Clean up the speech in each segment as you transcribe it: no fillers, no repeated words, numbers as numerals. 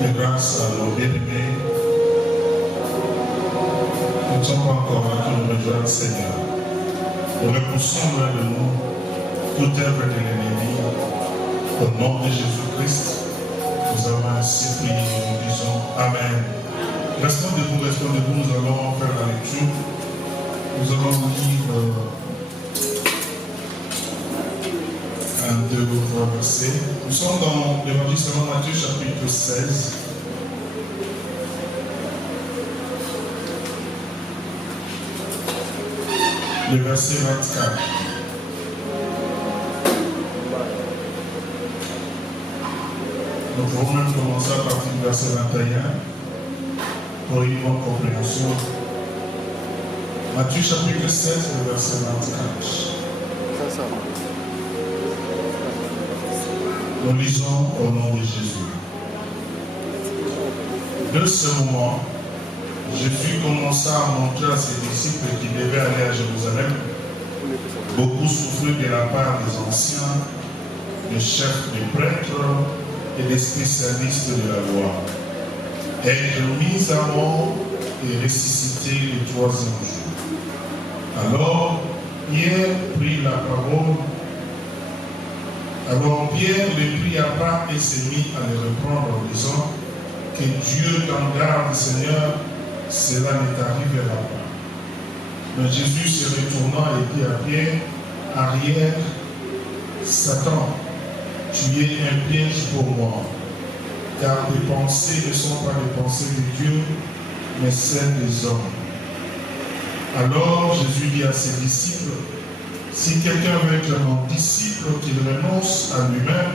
Et grâce à nos bien-aimés, nous ne sommes pas encore là pour nous rejoindre, Seigneur. Nous repoussons loin de nous toute œuvre de l'ennemi. Au nom de Jésus-Christ, nous avons ainsi prié et nous disons Amen. Restons debout, nous allons faire la lecture. Nous allons lire un, deux, trois versets. Nous sommes dans l'évangile selon Matthieu chapitre 16. Le verset 24. Nous pouvons même commencer à partir du verset 21 pour une bonne compréhension. Matthieu chapitre 16, le verset 24. Nous lisons au nom de Jésus. De ce moment, Jésus commença à montrer à ses disciples qu'ils devaient aller à Jérusalem. Beaucoup souffraient de la part des anciens, des chefs des prêtres et des spécialistes de la loi, être mis à mort et ressuscité le troisième jour. Alors Pierre prit la parole. Alors Pierre les prit à part et se mit à les reprendre en disant que Dieu t'en garde, Seigneur, cela n'est arrivé là-bas. Mais Jésus se retournant et dit à Pierre, arrière, Satan, tu es un piège pour moi, car tes pensées ne sont pas les pensées de Dieu, mais celles des hommes. Alors Jésus dit à ses disciples, si quelqu'un veut être mon disciple, qu'il renonce à lui-même,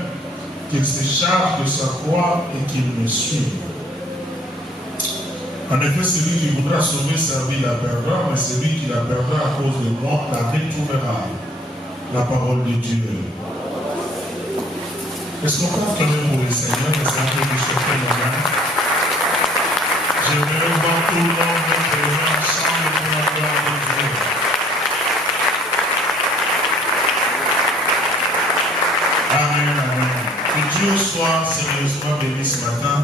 qu'il se charge de sa croix et qu'il me suive. En effet, celui qui voudra sauver sa vie la perdra, mais celui qui la perdra à cause de moi la retrouvera. La parole de Dieu. Est-ce qu'on peut acclamer pour le Seigneur, les saints de chauffer nos mains? J'aimerais voir tout le monde mettre les mains ensemble pour la gloire de Dieu. Amen, amen. Que Dieu soit sérieusement béni ce matin.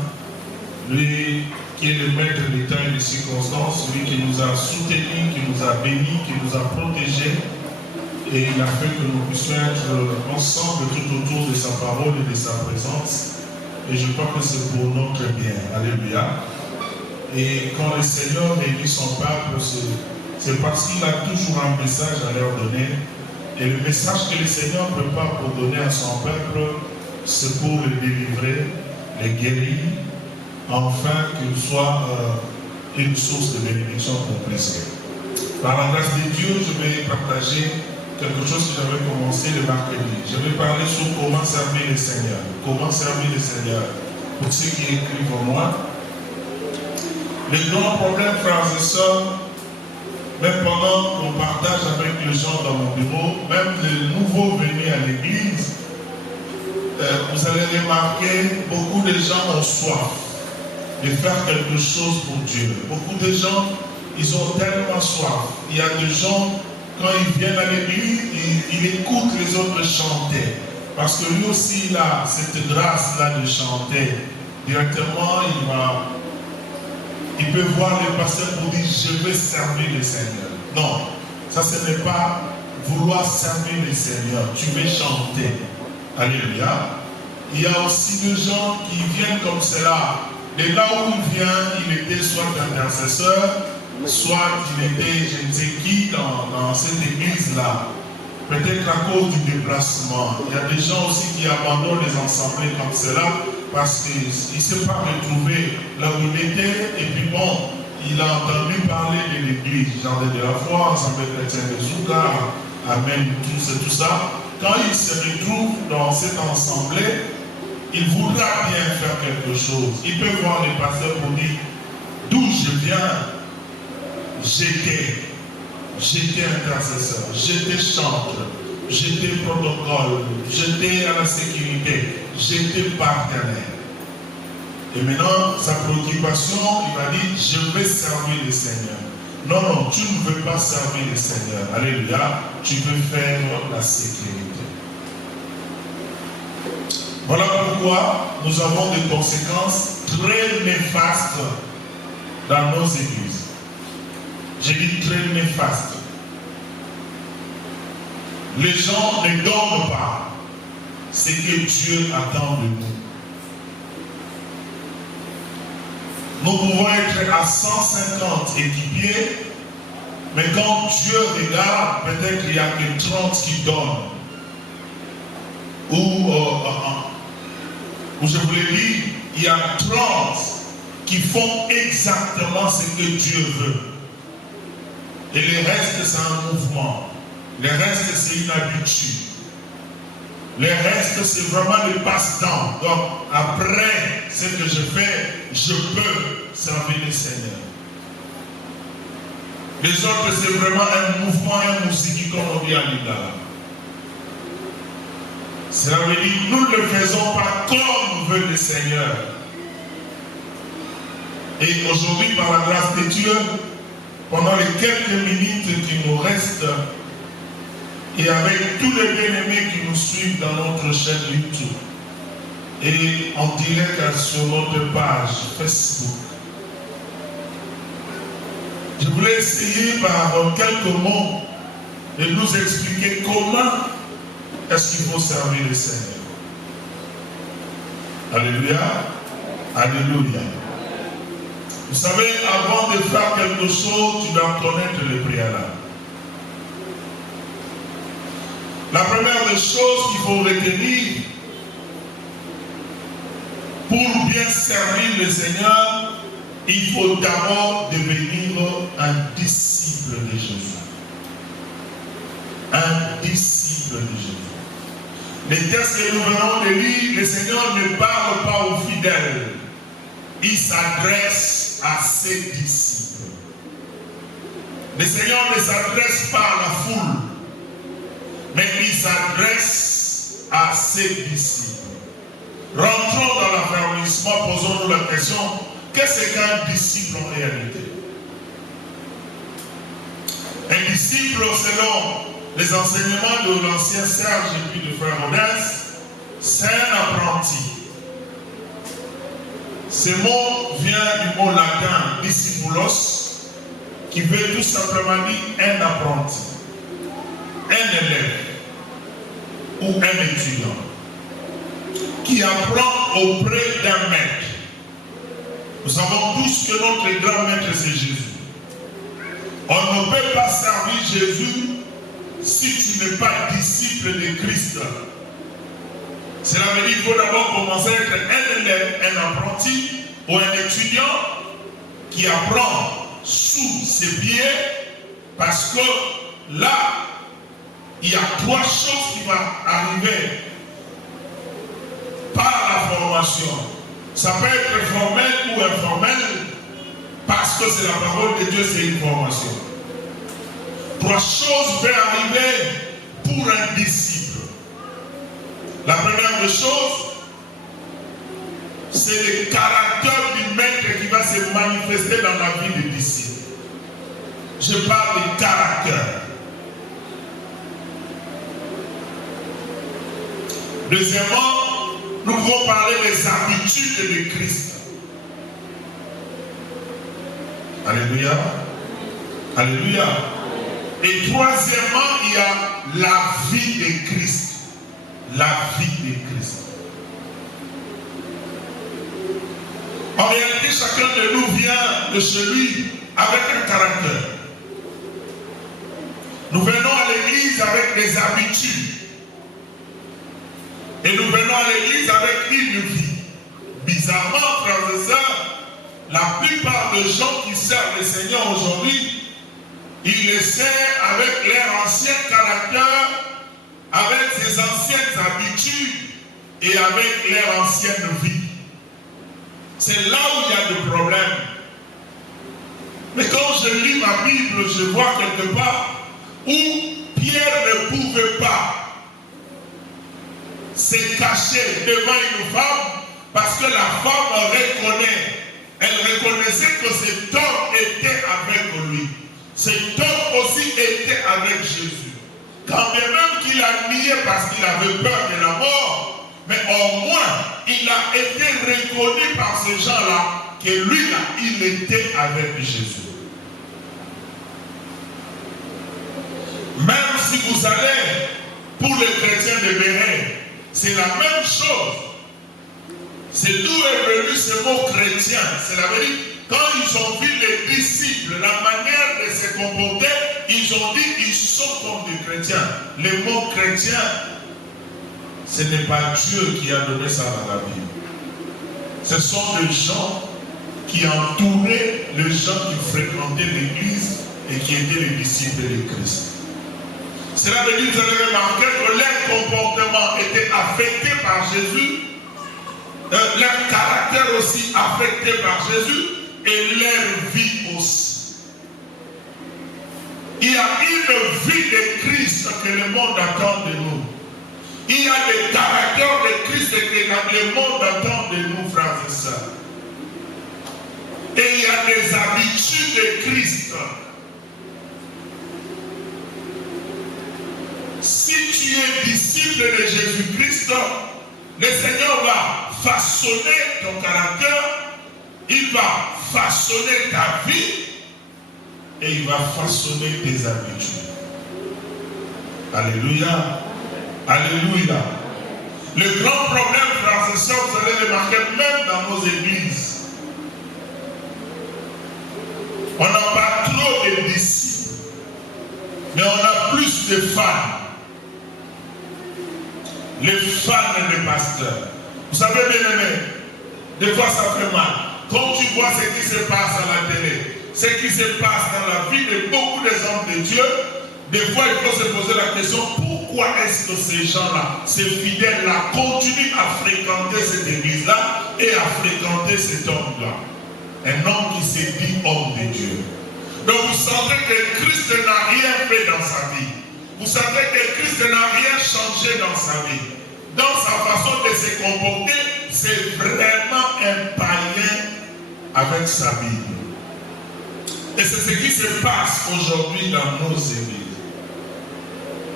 Lui qui est le maître des temps et des circonstances, lui qui nous a soutenus, qui nous a bénis, qui nous a protégés. Et il a fait que nous puissions être ensemble tout autour de sa parole et de sa présence. Et je crois que c'est pour notre bien. Alléluia. Et quand le Seigneur réunit son peuple, c'est parce qu'il a toujours un message à leur donner. Et le message que le Seigneur prépare pour donner à son peuple, c'est pour le délivrer, le guérir, afin qu'il soit une source de bénédiction pour plaisir. Par la grâce de Dieu, je vais partager quelque chose que j'avais commencé le mercredi. Je vais parler sur comment servir le Seigneur. Comment servir le Seigneur. Pour ceux qui écrivent au moins. Le grand problème, frères et sœurs, même pendant qu'on partage avec les gens dans mon bureau, même les nouveaux venus à l'église, vous allez remarquer, beaucoup de gens ont soif de faire quelque chose pour Dieu. Beaucoup de gens, ils ont tellement soif. Il y a des gens, quand ils viennent à l'église, ils écoutent les autres chanter. Parce que lui aussi, il a cette grâce-là de chanter. Directement, il peut voir le pasteur pour dire, je vais servir le Seigneur. Non, ça ce n'est pas vouloir servir le Seigneur. Tu veux chanter. Alléluia. Il y a aussi des gens qui viennent comme cela. Et là où il vient, il était soit intercesseur, soit il était je ne sais qui dans cette église-là. Peut-être à cause du déplacement. Il y a des gens aussi qui abandonnent les assemblées comme cela parce qu'il ne s'est pas retrouvé là où il était. Et puis bon, il a entendu parler de l'église, genre de la foi, ensemble chrétien de Zouga, Amen, tout ça. Quand il se retrouve dans cette assemblée, il voudra bien faire quelque chose. Il peut voir les pasteurs pour dire d'où je viens, j'étais intercesseur, j'étais chanteur, j'étais protocole, j'étais à la sécurité, j'étais partenaire. Et maintenant, sa préoccupation, il va dire, je vais servir le Seigneur. Non, non, tu ne veux pas servir le Seigneur. Alléluia, tu veux faire la sécurité. Voilà pourquoi nous avons des conséquences très néfastes dans nos églises. J'ai dit très néfastes. Les gens ne dorment pas ce que Dieu attend de nous. Nous pouvons être à 150 équipiers, mais quand Dieu regarde, peut-être il n'y a que 30 qui donnent. Ou je vous l'ai dit, il y a 30 qui font exactement ce que Dieu veut. Et le reste, c'est un mouvement. Le reste, c'est une habitude. Le reste, c'est vraiment le passe-temps. Donc, après ce que je fais, je peux servir le Seigneur. Les autres, c'est vraiment un mouvement, un musique, comme on dit à l'Igala. Cela veut dire que nous ne le faisons pas comme veut le Seigneur. Et aujourd'hui, par la grâce de Dieu, pendant les quelques minutes qui nous restent, et avec tous les bien-aimés qui nous suivent dans notre chaîne YouTube, et en direct sur notre page Facebook, je voulais essayer par quelques mots de nous expliquer comment est-ce qu'il faut servir le Seigneur. Alléluia. Alléluia. Vous savez, avant de faire quelque chose, tu dois connaître le préalable. La première des choses qu'il faut retenir pour bien servir le Seigneur, il faut d'abord devenir un disciple de Jésus. Un disciple de Jésus. Les textes que nous venons de lire, le Seigneur ne parle pas aux fidèles. Il s'adresse à ses disciples. Le Seigneur ne s'adresse pas à la foule, mais il s'adresse à ses disciples. Rentrons dans l'affermissement, posons-nous la question, qu'est-ce qu'un disciple en réalité? Un disciple, selon les enseignements de l'ancien Serge et puis de frère Modeste, c'est un apprenti. Ce mot vient du mot latin discipulos, qui veut tout simplement dire un apprenti, un élève ou un étudiant qui apprend auprès d'un maître. Nous savons tous que notre grand maître c'est Jésus. On ne peut pas servir Jésus si tu n'es pas disciple de Christ. Cela veut dire qu'il faut d'abord commencer à être un élève, un apprenti ou un étudiant qui apprend sous ses pieds, parce que là, il y a trois choses qui vont arriver par la formation. Ça peut être formel ou informel, parce que c'est la parole de Dieu, c'est une formation. Trois choses vont arriver pour un disciple. La première des choses, c'est le caractère du maître qui va se manifester dans la vie des disciples. Je parle de caractère. Deuxièmement, nous pouvons parler des habitudes de Christ. Alléluia. Alléluia. Et troisièmement, il y a la vie de Christ. La vie de Christ. En réalité, chacun de nous vient de celui avec un caractère. Nous venons à l'église avec des habitudes. Et nous venons à l'église avec une vie. Bizarrement, frères et sœurs, la plupart des gens qui servent le Seigneur aujourd'hui, ils le servent avec leur ancien caractère, avec ses anciennes habitudes et avec leur ancienne vie. C'est là où il y a des problèmes. Mais quand je lis ma Bible, je vois quelque part où Pierre ne pouvait pas se cacher devant une femme parce que la femme reconnaît. Elle reconnaissait que cet homme était avec lui. Cet homme aussi était avec Jésus. Quand bien même qu'il a nié parce qu'il avait peur de la mort, mais au moins, il a été reconnu par ces gens-là que lui, là, il était avec Jésus. Même si vous allez pour les chrétiens de Bénin, c'est la même chose. C'est d'où est venu ce mot chrétien. C'est la vérité. Quand ils ont vu les disciples, la manière de se comporter, ils ont dit qu'ils sont comme des chrétiens. Le mot chrétien, ce n'est pas Dieu qui a donné ça dans la Bible. Ce sont les gens qui entouraient les gens qui fréquentaient l'église et qui étaient les disciples de Christ. Cela veut dire que vous avez remarqué que leur comportement était affecté par Jésus, leur caractère aussi affecté par Jésus et leur vie aussi. Il y a une vie de Christ que le monde attend de nous. Il y a des caractères de Christ que le monde attend de nous, frères et sœurs. Et il y a des habitudes de Christ. Si tu es disciple de Jésus-Christ, le Seigneur va façonner ton caractère, il va façonner ta vie et il va façonner tes habitudes. Alléluia. Alléluia. Le grand problème, frères et sœurs, vous allez remarquer même dans nos églises, on n'a pas trop de disciples, mais on a plus de fans. Les fans des pasteurs. Vous savez, bien aimé, des fois ça fait mal. Quand tu vois ce qui se passe à la télé, ce qui se passe dans la vie de beaucoup des hommes de Dieu, des fois il faut se poser la question, pourquoi est-ce que ces gens-là, ces fidèles-là, continuent à fréquenter cette église-là et à fréquenter cet homme-là? Un homme qui s'est dit homme de Dieu. Donc vous sentez que Christ n'a rien fait dans sa vie. Vous savez que Christ n'a rien changé dans sa vie. Dans sa façon de se comporter, c'est vraiment un païen avec sa Bible. Et c'est ce qui se passe aujourd'hui dans nos églises.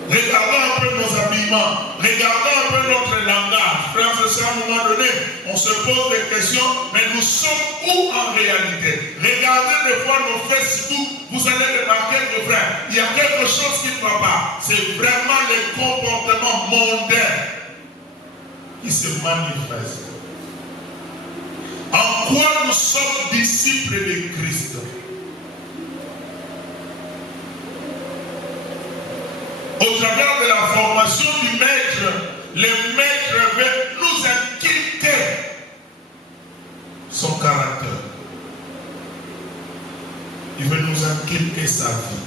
Regardons un peu nos habillements, regardons un peu notre langage. Frères et sœurs, à un moment donné, on se pose des questions, mais nous sommes où en réalité? Regardez des fois nos Facebook, vous allez remarquer que frère, il y a quelque chose qui ne va pas. C'est vraiment le comportement mondain qui se manifeste. En quoi nous sommes disciples de Christ? Au travers de la formation du maître, le maître veut nous inculquer son caractère. Il veut nous inculquer sa vie.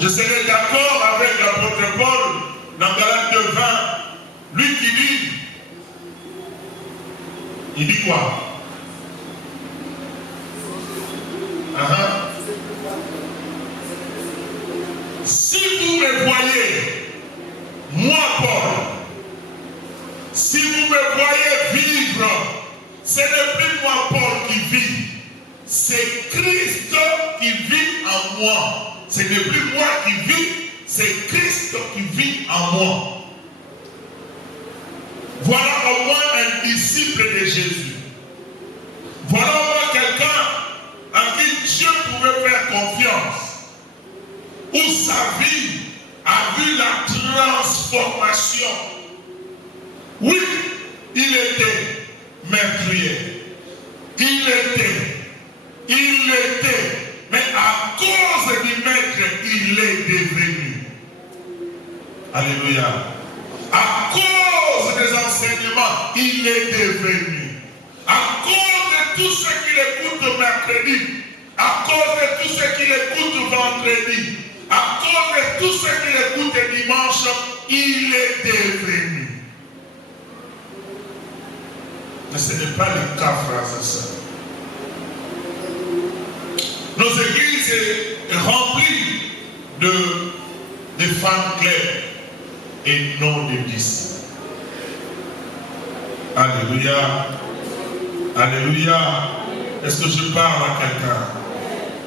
Je serai d'accord avec l'apôtre Paul dans Galates 2:20, lui qui dit, il dit quoi? Si vous me voyez, moi Paul, si vous me voyez vivre, ce n'est plus moi Paul qui vis, c'est Christ qui vit en moi. Ce n'est plus moi qui vis, c'est Christ qui vit en moi. Voilà au moins un disciple de Jésus. Voilà au moins quelqu'un à qui Dieu pouvait faire confiance, où sa vie a vu la transformation. Oui, il était meurtrier. Il était. Mais à cause du maître, il est devenu. Alléluia. À cause des enseignements, il est devenu. À cause de tout ce qu'il écoute mercredi, à cause de tout ce qu'il écoute vendredi, à cause de tout ce qu'il écoute dimanche, il est devenu. Mais ce n'est pas le cas, frères et sœurs. Nos églises sont remplies de femmes claires et non de disciples. Alléluia. Alléluia. Est-ce que je parle à quelqu'un?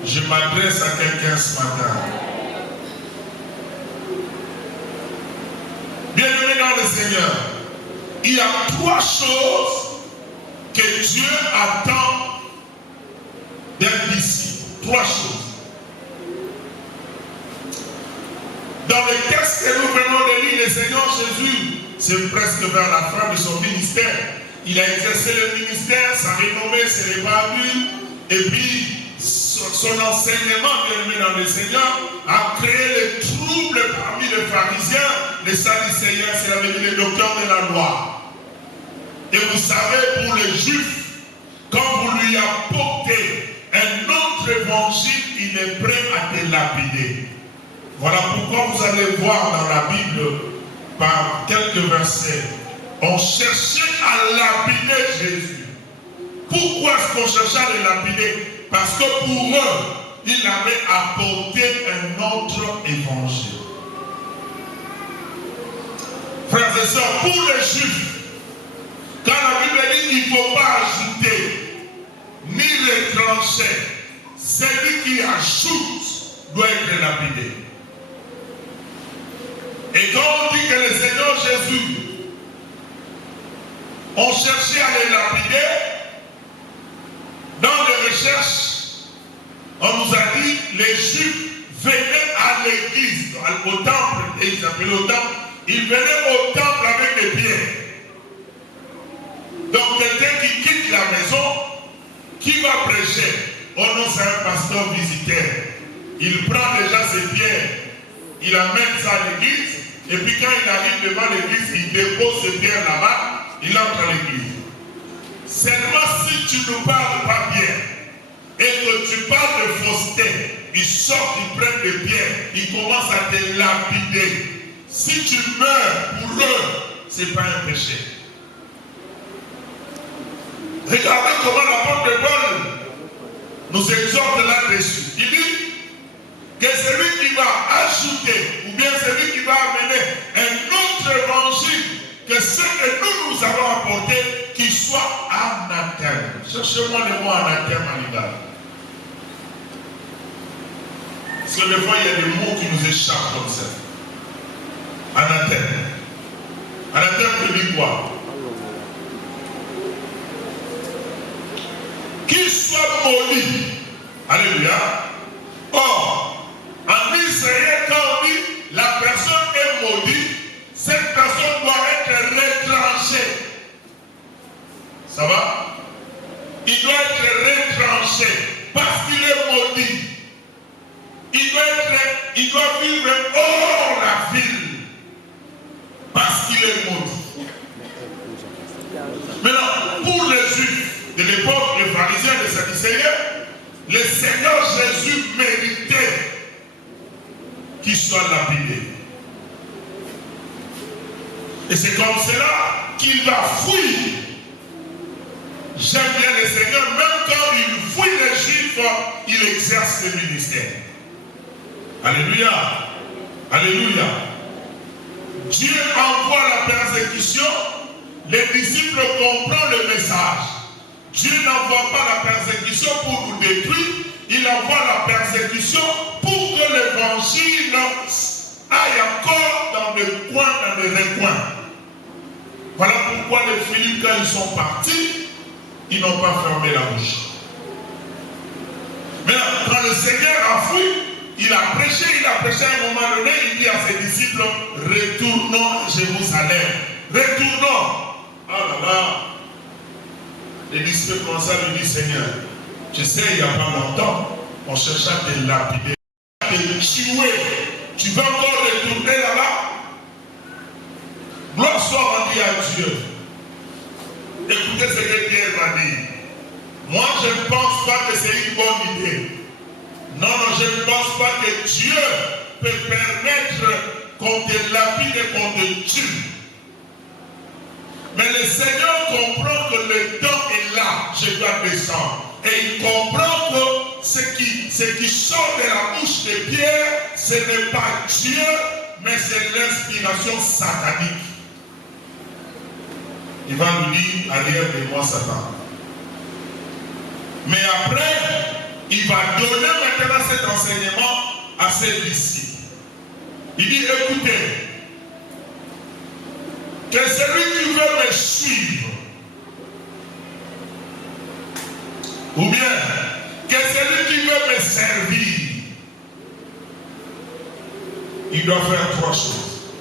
Je m'adresse à quelqu'un ce matin. Bien-aimés dans le Seigneur, il y a trois choses que Dieu attend d'un disciple. Trois choses. Dans le texte que nous venons de lire, le Seigneur Jésus, c'est presque vers la fin de son ministère. Il a exercé le ministère, sa renommée s'est répandue, et puis son enseignement bien aimé dans le Seigneur a créé le trouble parmi les pharisiens, les sadducéens, c'est les docteurs de la loi. Et vous savez, pour les Juifs, quand vous lui apportez un autre évangile, il est prêt à te lapider. Voilà pourquoi vous allez voir dans la Bible, par quelques versets, on cherchait à lapider Jésus. Pourquoi est-ce qu'on cherchait à le lapider? Parce que pour eux, il avait apporté un autre évangile. Frères et sœurs, pour les Juifs, quand la Bible dit qu'il ne faut pas ajouter ni retrancher, celui qui ajoute doit être lapidé. Et quand on dit que le Seigneur Jésus, on cherchait à les lapider, dans les recherches, on nous a dit les Juifs venaient à l'église, au temple, et ils appelaient au temple, ils venaient au temple avec des pierres. Donc quelqu'un qui quitte la maison, qui va prêcher, oh non, c'est un pasteur visiteur. Il prend déjà ses pierres, il amène ça à l'église, et puis quand il arrive devant l'église, il dépose ses pierres là-bas, il entre à l'église. Seulement si tu ne parles pas bien, et que tu parles de fausseté, ils sortent, ils prennent des pierres, ils commencent à te lapider. Si tu meurs pour eux, ce n'est pas un péché. Regardez comment l'apôtre Paul nous exhorte là-dessus. Il dit que celui qui va ajouter, ou bien celui qui va amener un autre évangile que ce que nous avons apporté, qu'il soit anathème. Cherchez-moi le mot anathème en Italie. Parce que des fois, il y a des mots qui nous échappent comme ça. Anathème. Anathème veut dire quoi? Qu'il soit maudit. Alléluia. Or, en Israël, quand on dit la personne est maudite, cette personne doit être retranchée. Ça va? Il doit être retranché parce qu'il est maudit. Il doit vivre hors la ville parce qu'il est maudit. Maintenant, pour les Juifs de l'époque, les pharisiens, les sadducéens, le Seigneur Jésus méritait qu'il soit lapidé. Et c'est comme cela qu'il va fuir. J'aime bien le Seigneur, même quand il fuit les Juifs, il exerce le ministère. Alléluia. Alléluia. Dieu envoie la persécution, les disciples comprennent le message. Dieu n'envoie pas la persécution pour nous détruire, il envoie la persécution pour que l'évangile aille encore dans les coins, dans les recoins. Voilà pourquoi les Philippes, quand ils sont partis, ils n'ont pas fermé la bouche. Mais quand le Seigneur a fui, il a prêché à un moment donné, il dit à ses disciples, retournons à Jérusalem. Retournons. Ah là là. Les disciples commencent à lui dire, Seigneur, je sais, il n'y a pas longtemps, on cherchait à te lapider, à te tuer. Tu vas encore retourner là-bas? Gloire soit rendue à Dieu. Écoutez ce que Pierre va dire. Moi, je ne pense pas que c'est une bonne idée. Non, je ne pense pas que Dieu peut permettre qu'on te lapide et qu'on te tue. Mais le Seigneur comprend que le temps est là, je dois descendre. Et il comprend que ce qui sort de la bouche de Pierre, ce n'est pas Dieu, mais c'est l'inspiration satanique. Il va nous dire, arrière de moi, Satan. Mais après, il va donner maintenant cet enseignement à ses disciples. Il dit, écoutez, que celui qui veut me suivre, ou bien que celui qui veut me servir, il doit faire trois choses.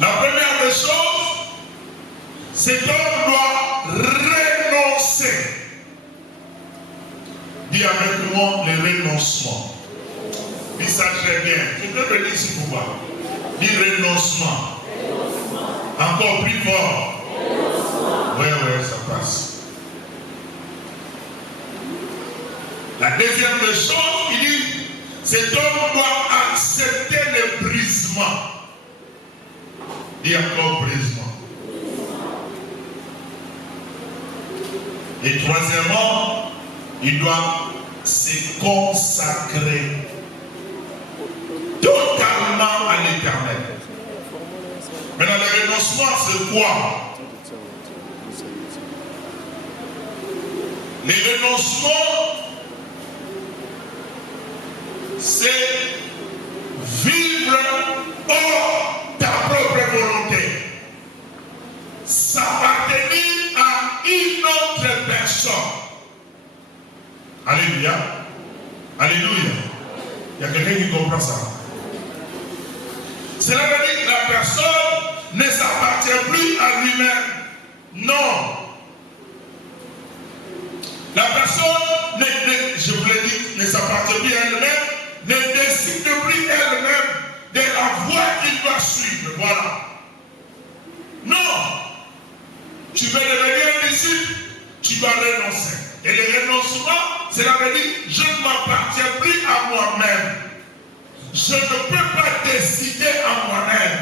La première des choses, c'est qu'on doit renoncer. Dis avec moi le renoncement. Dis ça très bien. Je peux le dire si vous voulez. Dis renoncement. Encore plus fort. Oui, ça passe. La deuxième des choses, il dit, c'est qu'on doit accepter le brisement. Dis encore brisement. Et troisièmement, il doit se consacrer totalement à l'Éternel. Maintenant, le renoncement, c'est quoi? Le renoncement, c'est vivre hors ta propre volonté. S'appartenir à une autre personne. Alléluia. Alléluia. Il y a quelqu'un qui comprend ça. Cela veut dire que la personne ne s'appartient plus à lui-même. Non. La personne, je vous l'ai dit, ne s'appartient plus à elle-même, ne décide plus elle-même de la voie qu'il doit suivre. Voilà. Non. Tu veux devenir un disciple, tu dois renoncer. Et le renoncement, cela veut dire, je ne m'appartiens plus à moi-même. Je ne peux pas décider à moi-même.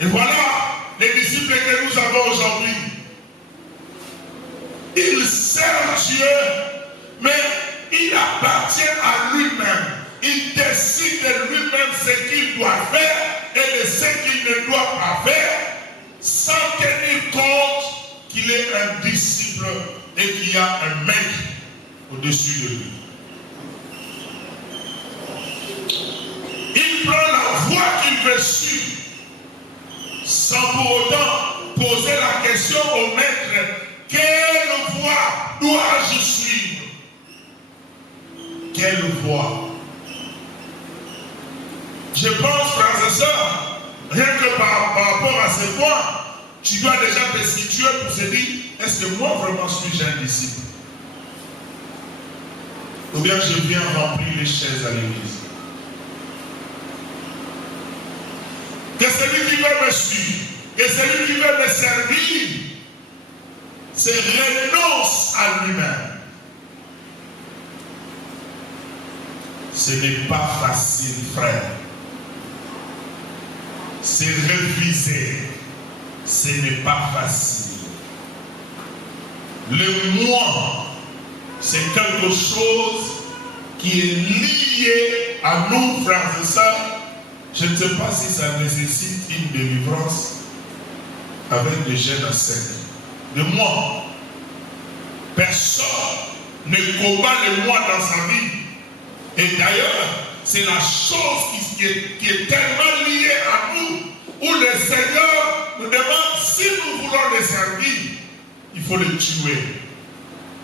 Et voilà les disciples que nous avons aujourd'hui. Il sert Dieu, mais il appartient à lui-même. Il décide de lui-même ce qu'il doit faire et de ce qu'il ne doit pas faire, sans tenir compte qu'il est un disciple et qu'il y a un maître au-dessus de lui. Il prend la voie qu'il veut suivre, sans pour autant poser la question au maître, quelle voie dois-je suivre? Quelle voie? Je pense, frères et sœurs, rien que par rapport à ce point, tu dois déjà te situer pour se dire, est-ce que moi vraiment suis-je un disciple? Ou bien je viens remplir les chaises à l'église? Que celui qui veut me suivre, que celui qui veut me servir, se renonce à lui-même. Ce n'est pas facile, frère. C'est refuser. Ce n'est pas facile. Le moi, c'est quelque chose qui est lié à nous, frères et sœurs. Je ne sais pas si ça nécessite une délivrance avec des jeunes à sec. De moi, personne ne combat le moi dans sa vie. Et d'ailleurs, c'est la chose qui est tellement liée à nous, où le Seigneur nous demande, si nous voulons le servir, il faut le tuer.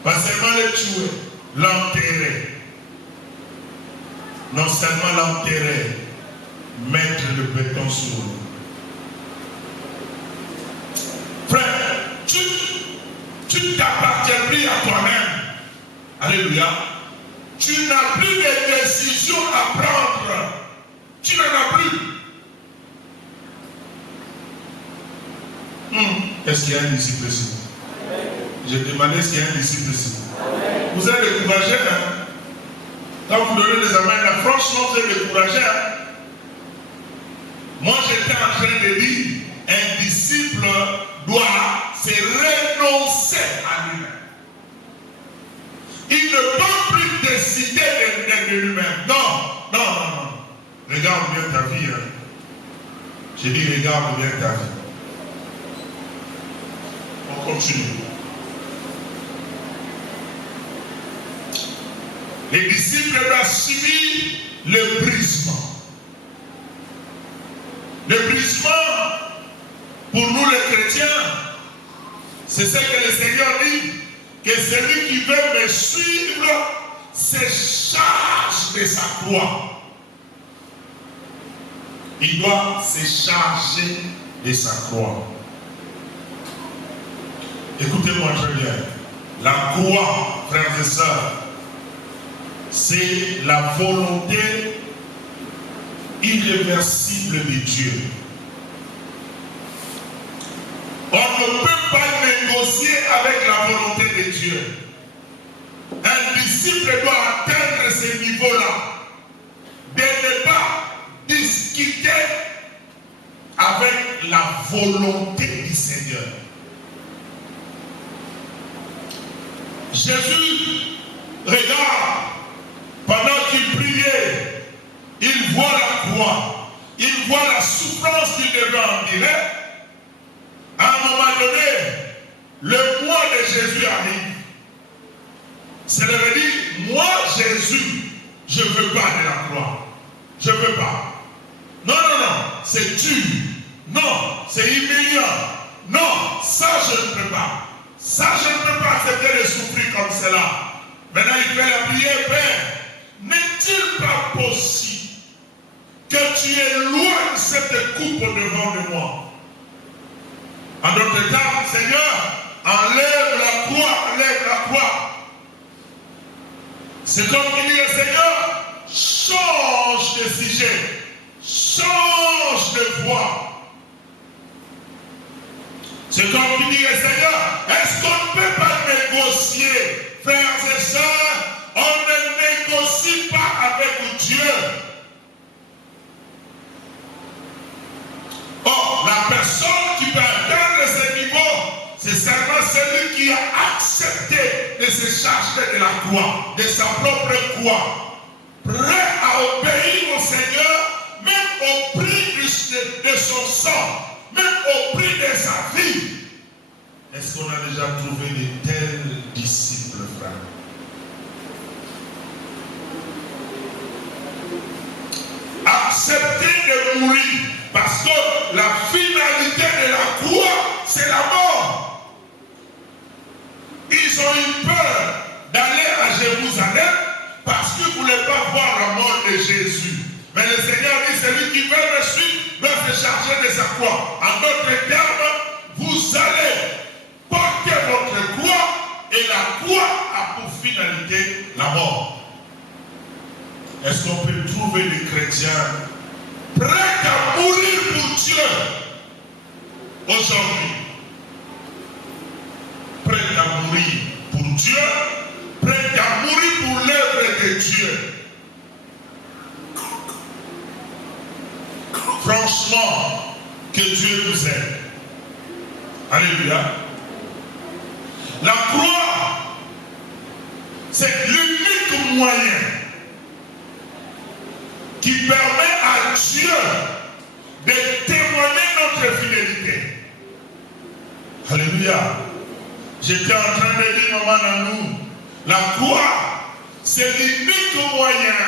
Pas seulement le tuer, l'enterrer. Non seulement l'enterrer, mettre le béton sur lui. Frère, tu ne t'appartiens plus à toi-même. Alléluia. Tu n'as plus de décision à prendre. Tu n'en as plus. Est-ce qu'il y a un disciple ici? J'ai demandé est-ce qu'il y a un disciple ici. Vous êtes découragé, hein? Quand vous donnez des amens, là, franchement, vous êtes découragé, hein? Moi, j'étais en train de dire, un disciple doit se renoncer à lui-même. Il ne peut plus décider de lui-même. Non. Regarde bien ta vie. Hein. J'ai dit, regarde bien ta vie. On continue. Les disciples doivent subir le brisement. Le brisement, pour nous les chrétiens, c'est ce que le Seigneur dit, que celui qui veut me suivre se charge de sa croix. Il doit se charger de sa croix. Écoutez-moi très bien. La croix, frères et sœurs, c'est la volonté irréversible de Dieu. On ne peut pas négocier avec la volonté de Dieu. Un disciple doit atteindre ce niveau-là, de ne pas discuter avec la volonté du Seigneur. Jésus regarde, pendant qu'il priait, il voit la croix, il voit la souffrance qu'il devait endurer. À un moment donné, le mois de Jésus arrive. C'est le dit, moi Jésus, je ne veux pas de la croix. Je ne veux pas. Non, non, non, c'est dur. Non, c'est humiliant. Non, ça je ne peux pas. Ça je ne peux pas accepter de souffrir comme cela. Maintenant il fait la prière, Père. N'est-il pas possible que tu éloignes cette coupe devant de moi? En d'autres termes, Seigneur, enlève la croix, enlève la croix. C'est comme il dit, Seigneur, change de sujet, change de voix. C'est comme il dit, Seigneur, est-ce qu'on ne peut pas négocier, frères et sœurs? On ne négocie pas avec Dieu. Or, la personne qui peut atteindre ce niveau, c'est seulement celui qui a accepté de se charger de la croix, de sa propre croix, prêt à obéir au Seigneur, même au prix de son sang, même au prix de sa vie. Est-ce qu'on a déjà trouvé de tels disciples, frère? Accepter de mourir, parce que la finalité de la croix, c'est la mort. Ils ont eu peur d'aller à Jérusalem parce qu'ils ne voulaient pas voir la mort de Jésus. Mais le Seigneur dit, celui qui veut me suivre doit se charger de sa croix. En d'autres termes, vous allez porter votre croix et la croix a pour finalité la mort. Est-ce qu'on peut trouver des chrétiens prêts à mourir pour Dieu aujourd'hui? Prêts à mourir pour Dieu, prêts à mourir pour l'œuvre de Dieu. Franchement, que Dieu nous aide. Alléluia. La croix, c'est l'unique moyen qui permet à Dieu de témoigner notre fidélité. Alléluia. J'étais en train de dire, maman, à nous, la croix, c'est l'unique moyen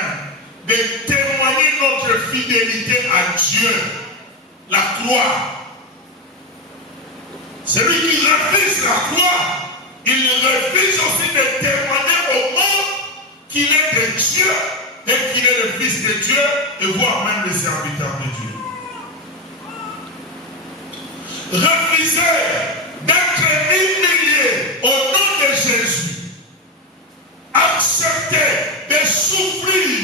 de témoigner notre fidélité à Dieu. La croix. Celui qui refuse la croix, il refuse aussi de témoigner au monde qu'il est de Dieu et qu'il est le Fils de Dieu et voire même le serviteur de Dieu. Refuser d'être humilié au nom de Jésus. Accepter de souffrir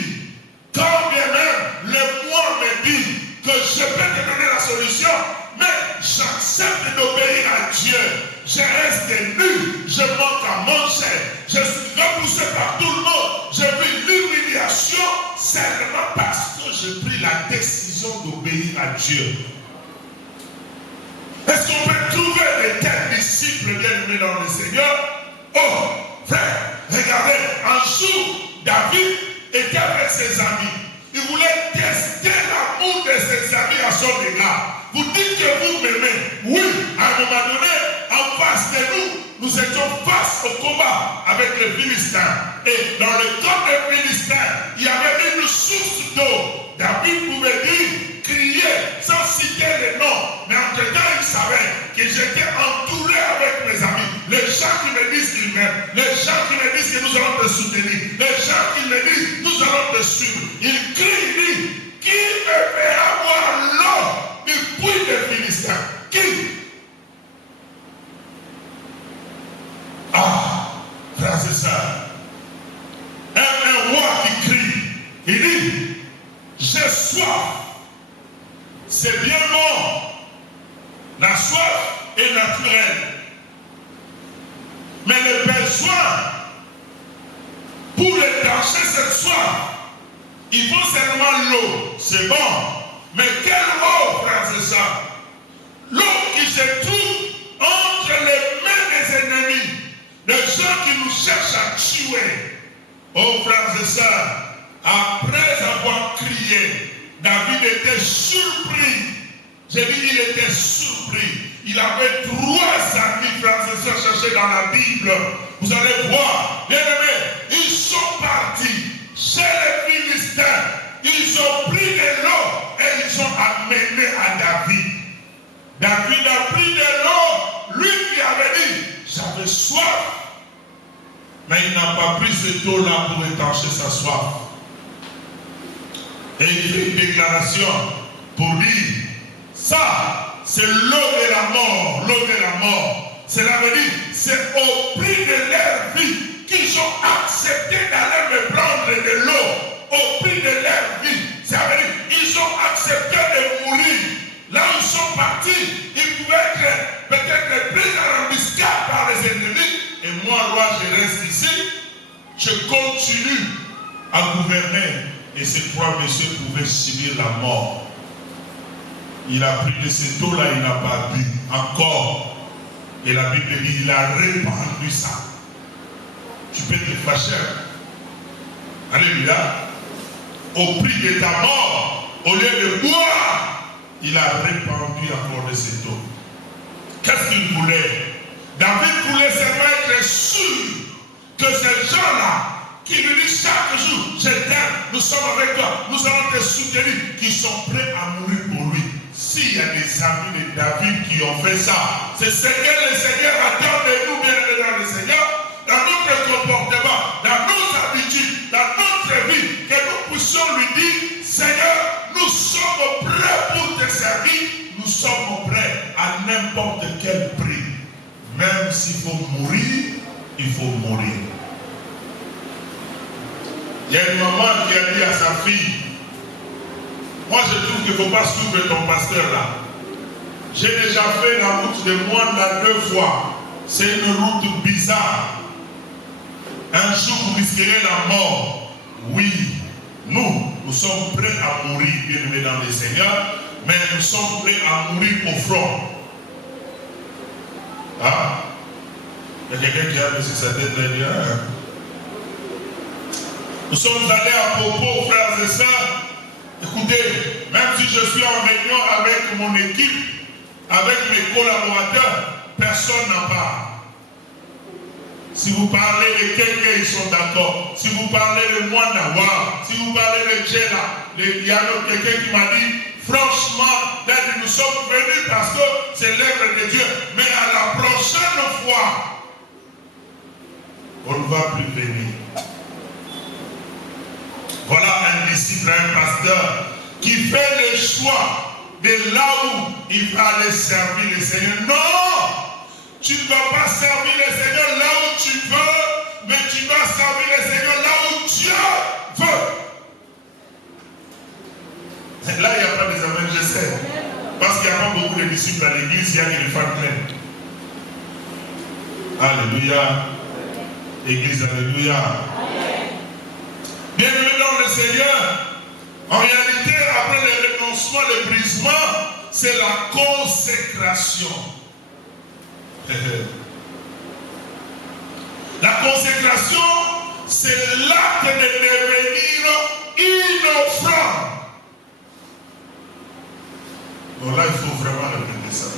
quand bien même le moi me dit que je peux te donner la solution, mais j'accepte d'obéir à Dieu. Je reste nu, je manque à manger, je suis repoussé par tout le monde, je vis l'humiliation seulement parce que j'ai pris la décision d'obéir à Dieu. Est-ce qu'on peut trouver de tels disciples bien-aimés dans le Seigneur? Oh, frère, regardez, un jour, David était avec ses amis. Il voulait tester l'amour de ses amis à son égard. Vous dites que vous m'aimez. Oui, à un moment donné, en face de nous, nous étions face au combat avec les Philistins. Et dans le camp des Philistins, il y avait une source d'eau. David pouvait dire, crier, sans citer savais que j'étais entouré avec mes amis. Les gens qui me disent qu'ils m'aiment, les gens qui me disent que nous allons te soutenir, les gens qui me disent nous allons te suivre. Ils crient, ils disent, qui me fera boire l'eau du puits des Philistins? Qui? Ah, frères et sœurs, un roi qui crie, il dit, j'ai soif. C'est bien bon. La soif est naturelle. Mais le besoin, pour étancher cette soif, il faut seulement l'eau. C'est bon. Mais quelle eau, frères et sœurs? L'eau qui se trouve entre les mains des ennemis, des gens qui nous cherchent à tuer. Oh, frères et sœurs, après avoir crié, David était surpris. J'ai dit, il était surpris. Il avait 3 amis, frères et sœurs, cherchés dans la Bible. Vous allez voir, bien aimés, ils sont partis chez les Philistins. Ils ont pris de l'eau et ils ont amené à David. David a pris de l'eau, lui qui avait dit, j'avais soif. Mais il n'a pas pris cette eau-là pour étancher sa soif. Et il fait une déclaration pour dire, ça, c'est l'eau de la mort, l'eau de la mort. Cela veut dire, c'est au prix de leur vie qu'ils ont accepté d'aller me prendre de l'eau, au prix de leur vie. Ça veut dire, ils ont accepté de mourir. Là où ils sont partis, ils pouvaient être peut-être pris en embuscade par les ennemis. Et moi, roi, je reste ici, je continue à gouverner. Et ces 3 messieurs pouvaient subir la mort. Il a pris de cette eau-là, il n'a pas bu encore. Et la Bible dit, il a répandu ça. Tu peux te fâcher. Alléluia. Au prix de ta mort, au lieu de boire, il a répandu encore de cette eau. Qu'est-ce qu'il voulait? David voulait seulement être sûr que ces gens-là, qui lui disent chaque jour, je t'aime, nous sommes avec toi, nous allons te soutenir, qui sont prêts à mourir pour lui. S'il y a des amis de David qui ont fait ça, c'est ce que le Seigneur attend de nous, bien dans le Seigneur, dans notre comportement, dans nos habitudes, dans notre vie, que nous puissions lui dire, Seigneur, nous sommes prêts pour te servir, nous sommes prêts à n'importe quel prix. Même s'il faut mourir, il faut mourir. Il y a une maman qui a dit à sa fille, moi je trouve qu'il ne faut pas suivre ton pasteur là. J'ai déjà fait la route de Moine 2 fois. C'est une route bizarre. Un jour vous risquerez la mort. Oui, nous sommes prêts à mourir, bien aimés dans le Seigneur, mais nous sommes prêts à mourir au front. Ah, il y a quelqu'un qui a baissé sa tête là. Nous sommes allés à propos, frères et sœurs. Écoutez, même si je suis en réunion avec mon équipe, avec mes collaborateurs, personne n'en parle. Si vous parlez de quelqu'un, ils sont d'accord. Si vous parlez de moi, Nawar, si vous parlez de Djela, il y a quelqu'un qui m'a dit, franchement, nous sommes venus parce que c'est l'œuvre de Dieu. Mais à la prochaine fois, on ne va plus venir. Voilà un disciple, un pasteur qui fait le choix de là où il va aller servir le Seigneur. Non! Tu ne vas pas servir le Seigneur là où tu veux, mais tu vas servir le Seigneur là où Dieu veut. Là, il n'y a pas des amens, je sais. Parce qu'il n'y a pas beaucoup de disciples à l'église, il y a des femmes pleines. Alléluia. Église, alléluia. Bienvenue dans le Seigneur. En réalité, après le renoncement, le brisement, c'est la consécration. La consécration, c'est l'acte de devenir une offrande. Donc là, il faut vraiment répéter ça.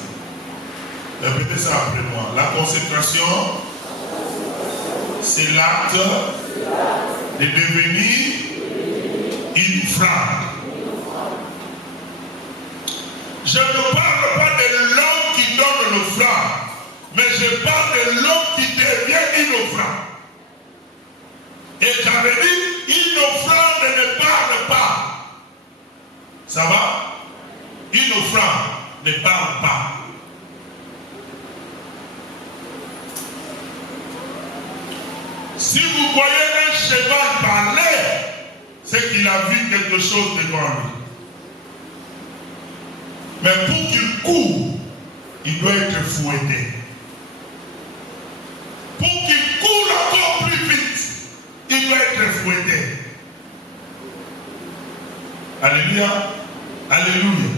Répétez ça après moi. La consécration, c'est l'acte de devenir une offrande. Je ne parle pas de l'homme qui dans l'offrande. Mais je parle de l'homme qui devient une offrande. Et j'avais dit, une offrande ne parle pas. Ça va? Une offrande ne parle pas. Si vous voyez un cheval parler, c'est qu'il a vu quelque chose devant lui. Mais pour qu'il court, il doit être fouetté. Pour qu'il court encore plus vite, il doit être fouetté. Alléluia. Alléluia.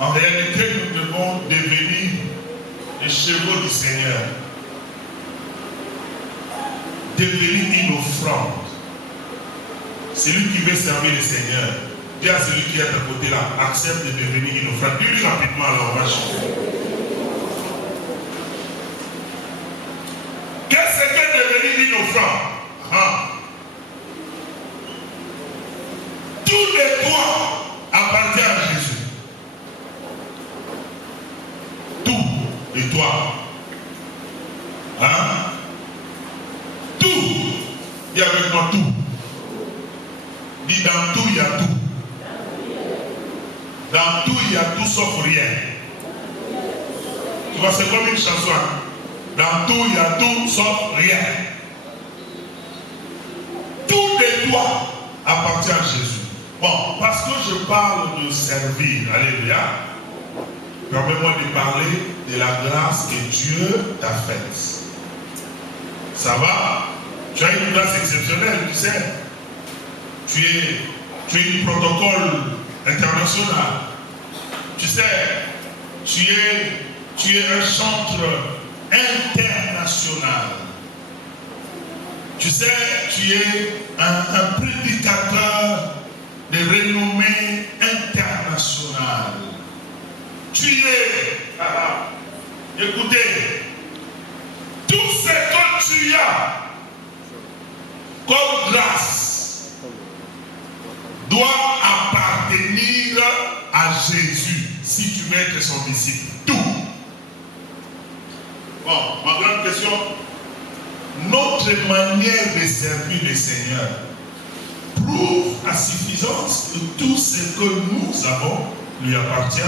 En réalité, nous devons devenir les chevaux du Seigneur. Devenir une offrande. Celui qui veut servir le Seigneur, dis à celui qui est à ta côté là, accepte de devenir une offrande. Dis-lui rapidement alors, vache. Qu'est-ce que devenir une offrande? Tous les droits appartiennent à Jésus. Tout les droits. Tout. Dis avec moi tout. Dis dans tout, il y a tout. Dans tout, il y a tout sauf rien. Tu vois, c'est comme une chanson. Dans tout, il y a tout sauf rien. Tous les droits appartiennent à Jésus. Bon, parce que je parle de servir, alléluia, permets-moi de parler de la grâce que Dieu t'a faite. Ça va? Tu as une grâce exceptionnelle, tu sais. Tu es un protocole international. Tu sais, tu es un centre international. Tu sais, tu es un prédicateur de renommée internationale. Tu es, écoutez, tout ce que tu as comme grâce doit appartenir à Jésus si tu veux être son disciple. Tout. Bon, ma grande question, notre manière de servir le Seigneur prouve à suffisance que tout ce que nous avons lui appartient.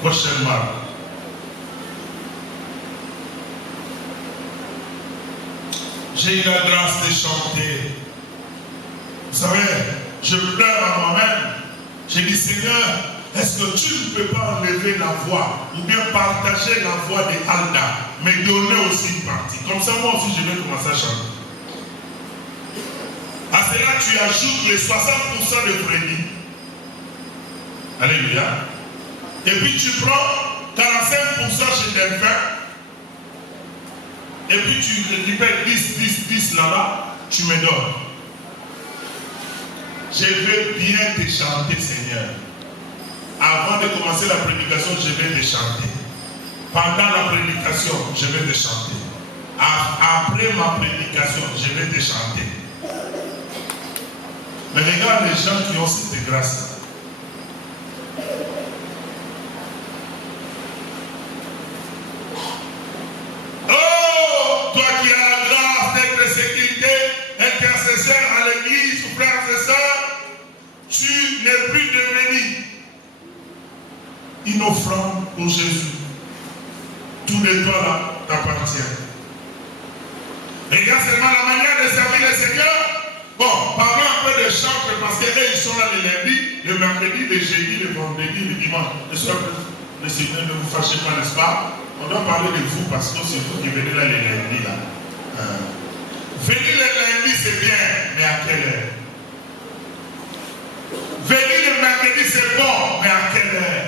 Prochainement. J'ai eu la grâce de chanter. Vous savez, je pleure à moi-même. J'ai dit, Seigneur, est-ce que tu ne peux pas enlever la voix ou bien partager la voix de Alda, mais donner aussi une partie. Comme ça, moi aussi, je vais commencer à chanter. À cela, tu ajoutes les 60% de Freddy. Alléluia. Et puis tu prends 45% chez Delphin. Et puis tu récupères 10 là-bas. Tu me donnes. Je veux bien te chanter, Seigneur. Avant de commencer la prédication, je vais te chanter. Pendant la prédication, je vais te chanter. Après ma prédication, je vais te chanter. Mais regarde les gens qui ont cette grâce. Oh, toi qui as la grâce d'être sécurité, intercesseur à l'église, frères et sœurs, tu n'es plus devenu une offrande pour Jésus. Tous les droits là t'appartiennent. Regarde seulement la manière de servir le Seigneur. Bon, parlons un peu des chantres parce qu'eux ils sont là le lundi, le mercredi, le jeudi, le vendredi, le dimanche. Le Seigneur, ne vous fâchez pas, n'est-ce pas? On doit parler de vous parce que c'est vous qui venez là le lundi. Venir le lundi c'est bien, mais à quelle heure? Venir le mercredi c'est bon, mais à quelle heure?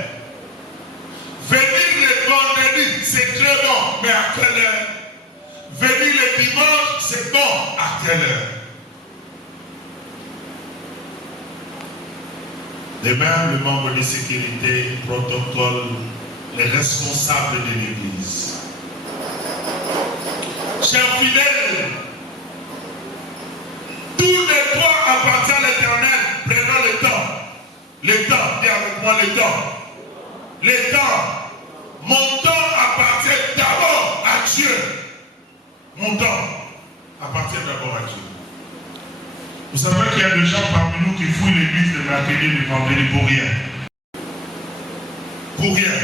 Venir le vendredi c'est très bon, mais à quelle heure? Venir le dimanche c'est bon, à quelle heure? De même, le membre de sécurité, protocole, les responsables de l'Église. Chers fidèles, tous les droits appartiennent à l'Éternel. Prenons le temps. Le temps, dis avec moi le temps. Le temps. Mon temps appartient d'abord à Dieu. Mon temps appartient d'abord à Dieu. Vous savez qu'il y a des gens parmi nous qui fouillent l'église de mercredi et de vendredi pour rien. Pour rien.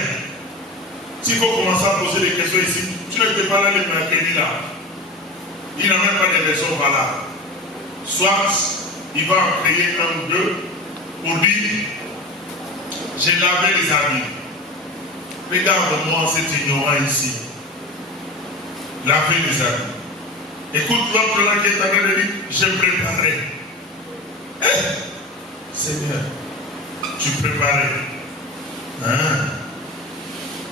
S'il faut commencer à poser des questions ici, tu n'étais pas là le mercredi là. Il n'a même pas de raisons valables. Soit il va en créer un ou deux pour dire j'ai lavé les habits. Regarde-moi cet ignorant ici. Laver les habits. Écoute l'autre là qui est en train de dire je préparais. Seigneur, tu préparais. Hein?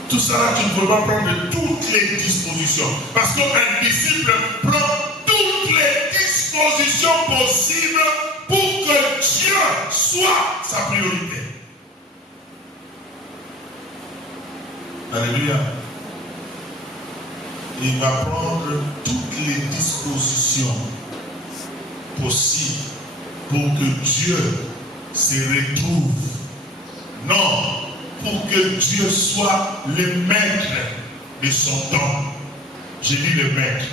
Tout ça là, tu ne peux pas prendre toutes les dispositions. Parce qu'un disciple prend toutes les dispositions possibles pour que Dieu soit sa priorité. Alléluia. Il va prendre toutes les dispositions possibles pour que Dieu se retrouve. Non, pour que Dieu soit le maître de son temps. J'ai dit le maître.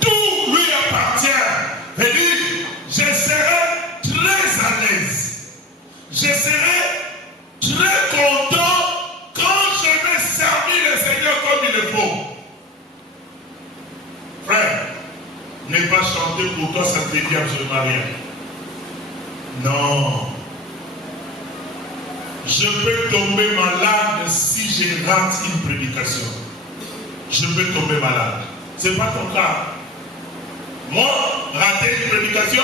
Tout lui appartient. Il dit, je serai très à l'aise. Je serai très content quand je vais servir le Seigneur comme il le faut. Frère, ne pas chanter pour toi, ça ne te dit absolument rien. Non. Je peux tomber malade si je rate une prédication. Je peux tomber malade. Ce n'est pas ton cas. Moi, rater une prédication,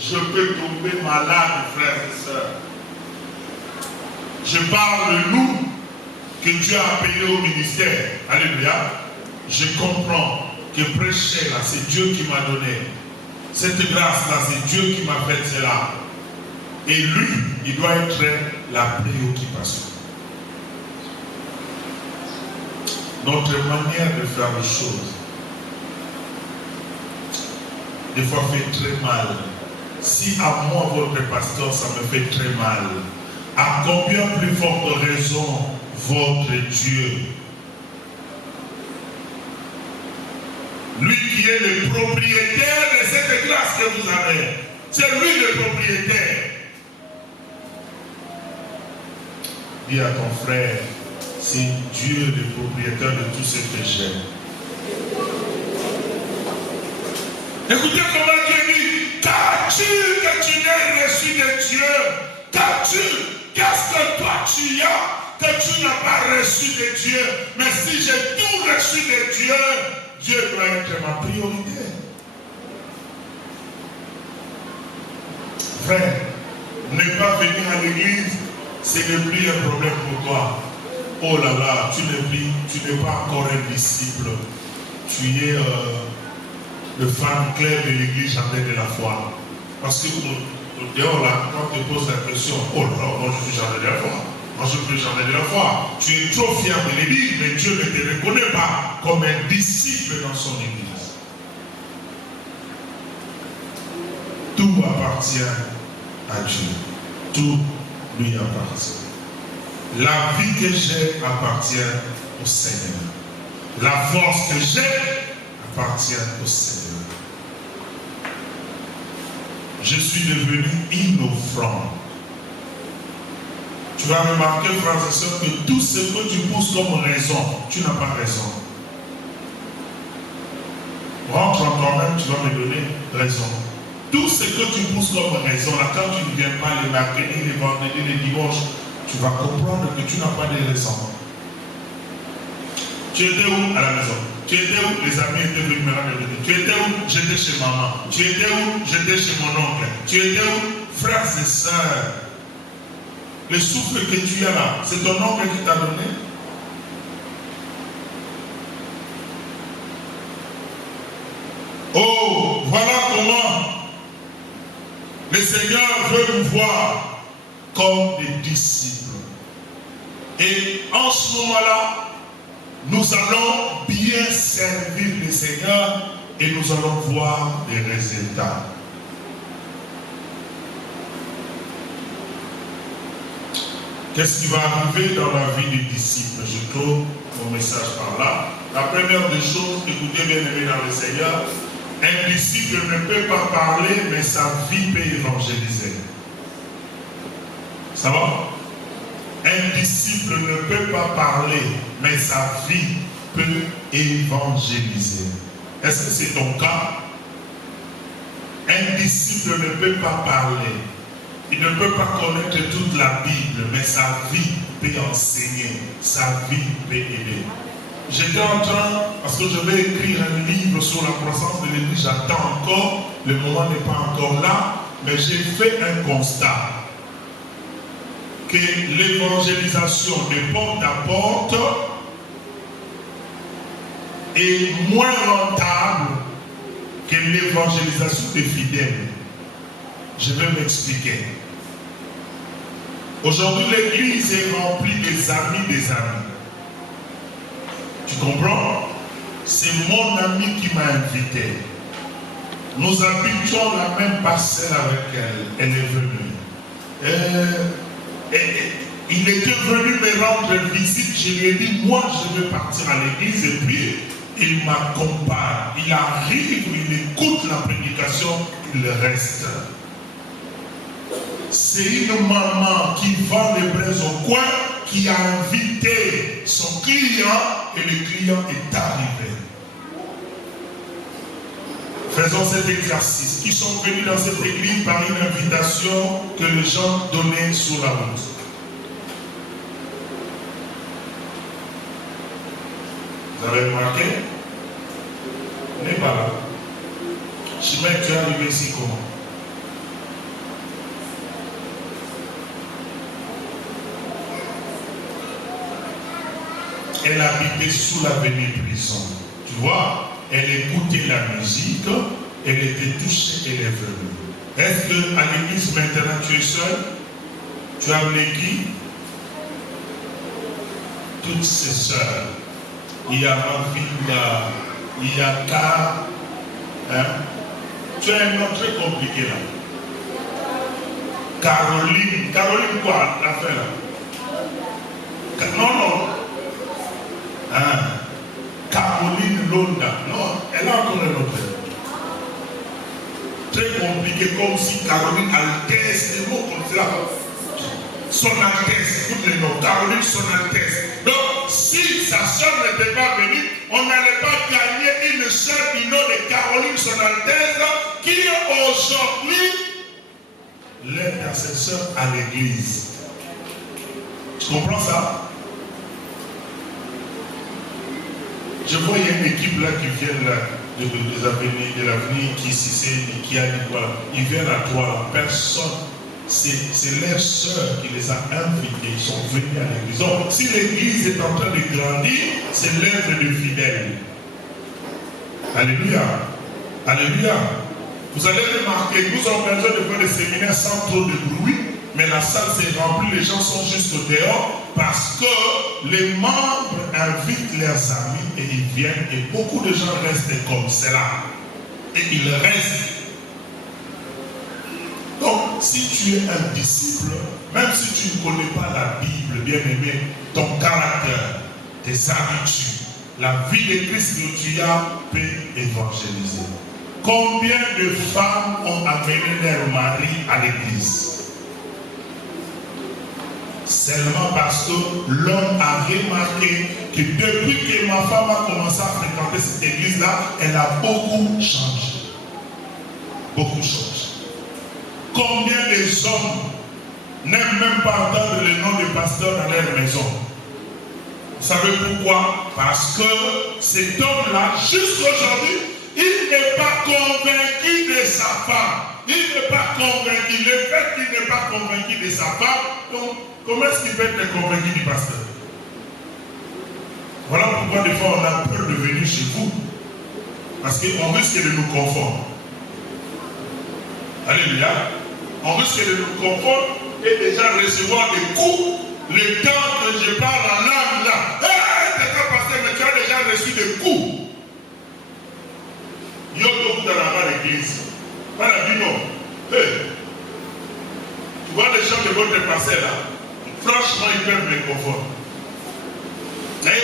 je peux tomber malade, frères et sœurs. Je parle de nous que Dieu a appelé au ministère. Alléluia. Je comprends que prêcher là, c'est Dieu qui m'a donné. Cette grâce là, c'est Dieu qui m'a fait cela. Et lui, il doit être la préoccupation. Notre manière de faire les choses, des fois fait très mal. Si à moi, votre pasteur, ça me fait très mal, à combien plus forte raison votre Dieu? Lui qui est le propriétaire de cette grâce que vous avez. C'est lui le propriétaire. Dis à ton frère, c'est Dieu le propriétaire de tout ce que j'ai. Écoutez comment Dieu dit, qu'as-tu que tu n'aies reçu de Dieu? Qu'est-ce que toi tu as que tu n'as pas reçu de Dieu? Mais si j'ai tout reçu de Dieu, Dieu doit être ma priorité. Frère, ne pas venir à l'église, ce n'est plus un problème pour toi. Oh là là, tu n'es pas encore un disciple. Tu es le fan clair de l'église jardin de la foi. Parce que au dehors là, quand tu te poses la question, oh là là, moi je suis jardin de la foi. Moi je suis jardin de la foi. Tu es trop fier de l'église, mais Dieu ne te reconnaît pas comme un disciple dans son église. Tout appartient à Dieu. Tout lui appartient. La vie que j'ai appartient au Seigneur. La force que j'ai appartient au Seigneur. Je suis devenu une offrande. Tu vas remarquer, frères et sœurs, que tout ce que tu pousses comme raison, tu n'as pas raison. Rentre en toi-même, tu vas me donner raison. Tout ce que tu pousses comme raison, là, quand tu ne viens pas les mercredis, les vendredis, les dimanches, tu vas comprendre que tu n'as pas de raison. Tu étais où à la maison? Tu étais où? Les amis étaient venus me rendre. Tu étais où? J'étais chez maman. Tu étais où? J'étais chez mon oncle. Tu étais où? Frères et sœurs, le souffle que tu as là, c'est ton oncle qui t'a donné? Oh, voilà comment le Seigneur veut nous voir comme des disciples. Et en ce moment-là, nous allons bien servir le Seigneur et nous allons voir des résultats. qu'est-ce qui va arriver dans la vie des disciples? Je clôt mon message par là. La première des choses, écoutez bien aimé dans le Seigneur, un disciple ne peut pas parler, mais sa vie peut évangéliser. Ça va? Un disciple ne peut pas parler, mais sa vie peut évangéliser. Est-ce que c'est ton cas? Un disciple ne peut pas parler. Il ne peut pas connaître toute la Bible, mais sa vie peut enseigner, sa vie peut aider. J'étais en train, parce que je vais écrire un livre sur la croissance de l'Église, j'attends encore, le moment n'est pas encore là, mais j'ai fait un constat que l'évangélisation de porte à porte est moins rentable que l'évangélisation des fidèles. Je vais m'expliquer. Aujourd'hui, l'Église est remplie des amis des amis. Tu comprends? C'est mon ami qui m'a invité. Nous habitions la même parcelle avec elle. Elle est venue. Il était venu me rendre visite. Je lui ai dit, moi je veux partir à l'église. Et puis, il m'accompagne. Il arrive, il écoute la prédication, il reste. C'est une maman qui vend les braises au coin, qui a invité son client et le client est arrivé. Faisons cet exercice. Qui sont venus dans cette église par une invitation que les gens donnaient sur la route. Vous avez remarqué? Il n'est pas là. Chimène, tu es arrivé ici comment? Elle habitait sous l'avenue Prison. Tu vois, elle écoutait la musique, elle était touchée, elle est venue. Est-ce qu'à l'église maintenant tu es seul? Tu as amené qui? Toutes ses sœurs. Il y a ma fille, il y a Car. Hein? Tu as un nom très compliqué là. Caroline. Caroline quoi? La fin là. Non. Hein? Caroline Londa. Non, elle a encore un autre. Très compliqué, comme si Caroline Altesse, des mots comme cela. Son Altesse, tous les noms. Caroline Son Altesse. Donc, si sa soeur n'était pas venue, on n'allait pas gagner une soeur du nom de Caroline Son Altesse qui aujourd'hui l'intercesseur à l'église. Tu comprends ça? Je vois, il y a une équipe là qui vient là, de l'avenir, qui qui a dit quoi. Ils viennent à toi, personne. C'est leurs sœurs qui les a invités, ils sont venus à l'église. Donc, si l'église est en train de grandir, c'est l'œuvre de fidèles. Alléluia. Alléluia. Vous allez remarquer, nous avons besoin de faire des séminaires sans trop de bruit, mais la salle s'est remplie, les gens sont juste au dehors, parce que les membres invitent leurs amis et ils viennent, et beaucoup de gens restent comme cela. Et ils restent. Donc, si tu es un disciple, même si tu ne connais pas la Bible, bien aimé, ton caractère, tes habitudes, la vie de Christ que tu as peut évangéliser. Combien de femmes ont amené leur mari à l'église? Seulement parce que l'homme a remarqué que depuis que ma femme a commencé à fréquenter cette église-là, elle a beaucoup changé. Beaucoup changé. Combien des hommes n'aiment même pas entendre le nom du pasteur dans leur maison? Vous savez pourquoi? Parce que cet homme-là, jusqu'aujourd'hui, il n'est pas convaincu de sa femme. Il n'est pas convaincu. Le fait qu'il n'est pas convaincu de sa femme, donc, comment est-ce qu'il peut être convaincu du pasteur? Voilà pourquoi des fois on a peur de venir chez vous. Parce qu'on risque de nous confondre. Alléluia. On risque de nous confondre et déjà recevoir des coups. Le temps que je parle en langue là. Hé, t'es pas pasteur, mais tu as déjà reçu des coups. Il y a beaucoup dans la l'église. Pas la vie non. Hey. Tu vois les gens de votre passé là. franchement, ils peuvent me confondre. Est-ce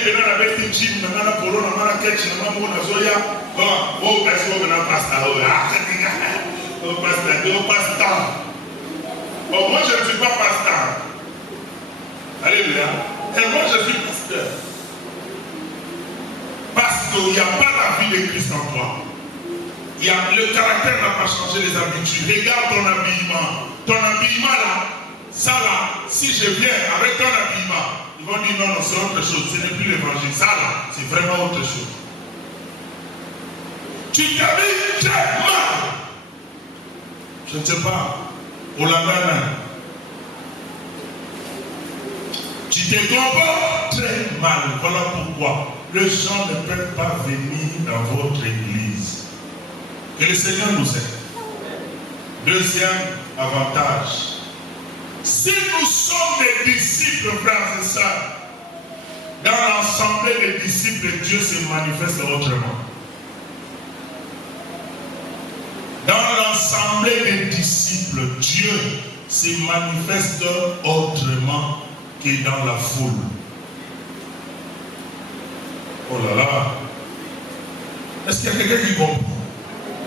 qu'on moi je ne suis pas pasteur. Alléluia. Et moi je suis pasteur. Parce qu'il n'y a pas la vie de Christ en toi. Le caractère n'a pas changé, les habitudes. Regarde ton habillement. Ton habillement là, ça là, si je viens avec ton habillement, ils vont dire non, c'est autre chose. Ce n'est plus l'évangile. Ça là, c'est vraiment autre chose. Tu t'habilles très mal. Je ne sais pas. Au lendemain, tu te comportes très mal. Voilà pourquoi les gens ne peuvent pas venir dans votre église. Que le Seigneur nous aide. Deuxième avantage. Si nous sommes des disciples, frères et sœurs, dans l'assemblée des disciples, Dieu se manifeste autrement. Dans l'assemblée des disciples, Dieu se manifeste autrement que dans la foule. Oh là là. Est-ce qu'il y a quelqu'un qui comprend?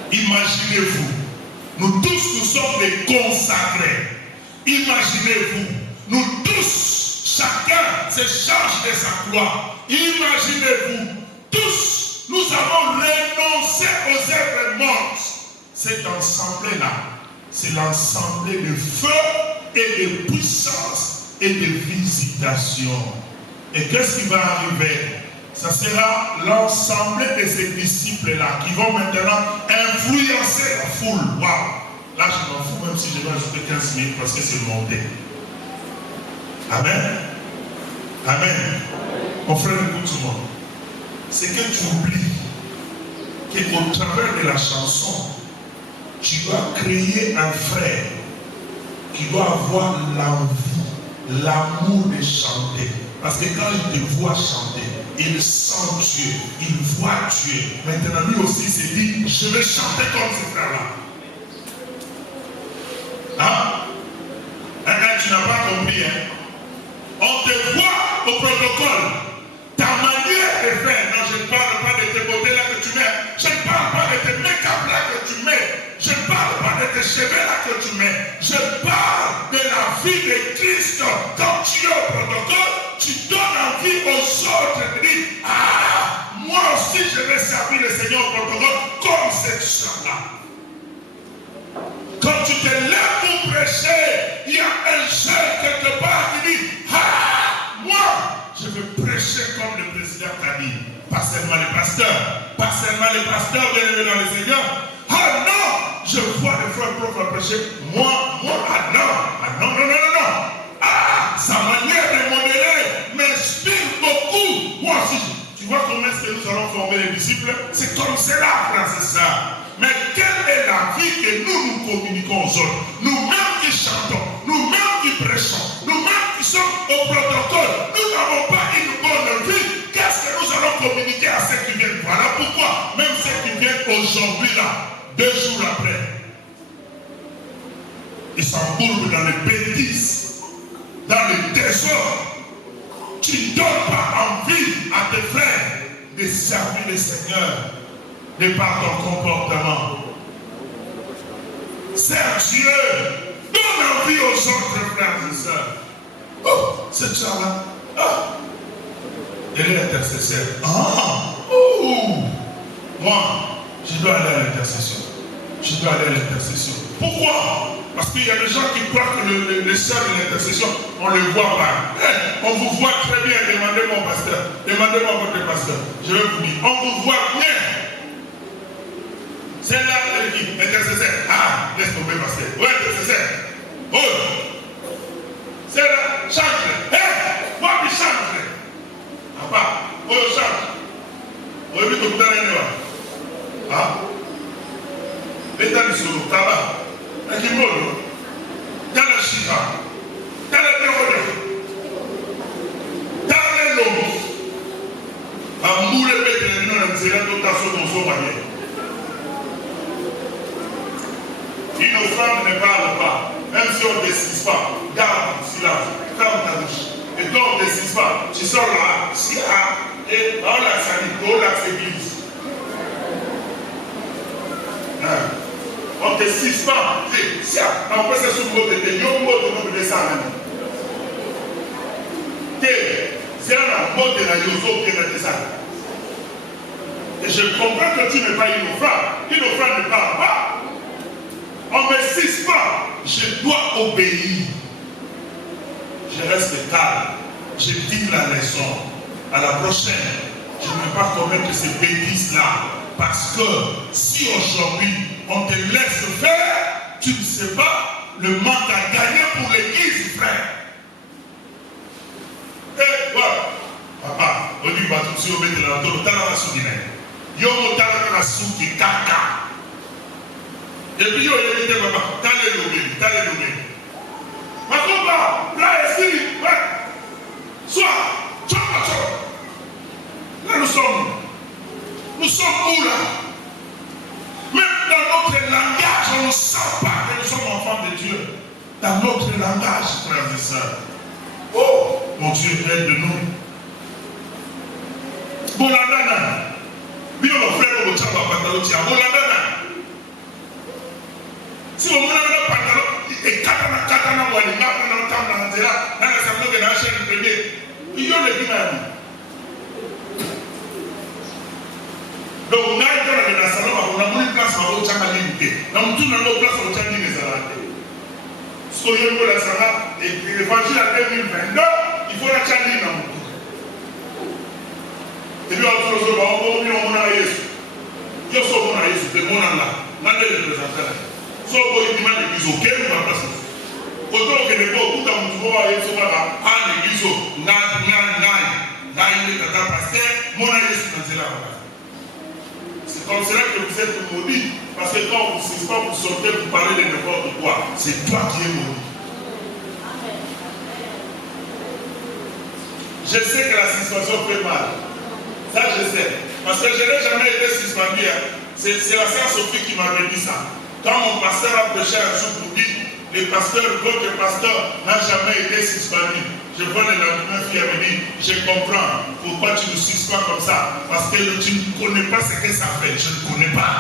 Imaginez-vous, nous tous, nous sommes des consacrés. Imaginez-vous, nous tous, chacun se charge de sa gloire. Imaginez-vous, tous, nous avons renoncé aux œuvres mortes. Cette assemblée-là, c'est l'assemblée de feu et de puissance et de visitation. Et qu'est-ce qui va arriver? Ça sera l'ensemble de ces disciples-là qui vont maintenant influencer la foule. Waouh! Là, je m'en fous même si je vais ajouter 15 minutes parce que c'est monté. Amen. Amen. Mon frère, écoute-moi. C'est que tu oublies qu'au travers de la chanson, tu dois créer un frère qui doit avoir l'envie, l'amour de chanter. Parce que quand il te voit chanter, il sent Dieu, il voit Dieu. Maintenant, lui aussi s'est dit, je vais chanter comme ce frère-là. Hein? Tu n'as pas compris, hein? On te voit au protocole. Ta manière de faire, non, je ne parle pas de tes beautés là que tu mets. Je ne parle pas de tes make-up là que tu mets. Je ne parle pas de tes cheveux là que tu mets. Je parle de la vie de Christ. Quand tu es au protocole, tu donnes envie aux autres de dire, ah, moi aussi je vais servir le Seigneur au protocole comme cette chose-là. Quand tu te lèves pour prêcher, il y a un jeune quelque part qui dit, ah, moi, je veux prêcher comme le président t'a dit. Pas seulement les pasteurs, bien aimés dans le Seigneur. Ah non, je vois les frères propres prêcher. Moi, ah non. Ah, sa manière de modérer m'inspire beaucoup. Moi aussi, tu vois comment est-ce que nous allons former les disciples? C'est comme cela, frère, c'est ça. Mais quelle est la vie que nous communiquons aux autres? Nous-mêmes qui chantons, nous-mêmes qui prêchons, nous-mêmes qui sommes au protocole, nous n'avons pas une bonne vie. Qu'est-ce que nous allons communiquer à ceux qui viennent? Voilà pourquoi, même ceux qui viennent aujourd'hui là, 2 jours après, ils s'embourbent dans les bêtises, dans les désordres. Tu ne donnes pas envie à tes frères de servir le Seigneur de par ton comportement. Sers Dieu, donne envie aux autres frères et sœurs. Oh, cette chose-là, elle est l'intercesseur. Moi, je dois aller à l'intercession. Pourquoi? Parce qu'il y a des gens qui croient que les sœurs de l'intercession, on ne le voit pas. On vous voit très bien, demandez mon pasteur, demandez-moi votre pasteur. Je vais vous dire, on vous voit bien. C'est là qui intercesseur. Ah, laisse tomber pasteur. Ouais, intercesseur. Oh, c'est là, change. Moi, je change. Papa, oh, change. Oh, il faut que tu aies ah, l'état du solo, tabac. Akimolo, dans le Shiva, dans le Pérodé, dans les lobes, à mourir avec les noms de Zéla, d'autres à son marié. Une offrande ne parle pas. Même si on ne décide pas, garde le silence, ferme ta bouche. Et toi, on ne décide pas. Tu sors là, si et on l'a sali, on l'a église. On ne décide pas. Si on peut se souvenir de Dieu, on peut se ça même. C'est un mot de la Yozo qui est ça. Et je comprends que tu n'es pas une offrande. Une offrande ne parle pas. On ne m'excite pas. Je dois obéir. Je reste calme. Je dis la leçon. À la prochaine, je ne vais pas commettre ces bêtises-là. Parce que si aujourd'hui on te laisse faire, tu ne sais pas le manque à gagner pour l'église, frère. Et voilà. Papa, on dit bah tout sur mettre la tôle, t'as la soudine. Yo t'as la souki kaka. Et puis yo il dit papa, t'as les nommés. Ma papa, là ici, soit, là nous sommes où là? Même dans notre langage, on ne sent pas que nous sommes enfants de Dieu. Dans notre langage, frères et sœurs. Oh, mon Dieu, aide-nous. Bolandana. Bien mon frère, au Tchaba Pantalotia. Bolandana. Si on a un pantalon, et katana, ou un marque dans le temps dans la salle de la chaîne premier, il y a des guimards. Donc, on a été dans la salle, on a mis place au Tchaba limité. Donc, tout le monde place au Tchaba limité. Soyez-vous la salle, et l'évangile à 2022, il faut la Tchaba limité. Et puis, on se voit, on a Yesu. Yo so on a Yesu, c'est mon âme là. Mandez le représentant. So, il demande l'église au quai ou à la place. Quand on est pas au bout d'un mouvement, il faut voir à l'église au là, il est à pasteur, mon âme Yesu dans la c'est comme cela que vous êtes maudits. Parce que quand vous sortez, vous parlez de n'importe quoi. C'est toi qui es maudit. Je sais que la situation fait mal. Ça, je sais. Parce que je n'ai jamais été suspendu. C'est la sœur Sophie qui m'avait dit ça. Quand mon pasteur a prêché un jour pour dire, votre pasteur n'a jamais été suspendu. Je vois le lendemain, fille me dit, je comprends pourquoi tu ne suspends comme ça. Parce que tu ne connais pas ce que ça fait. Je ne connais pas.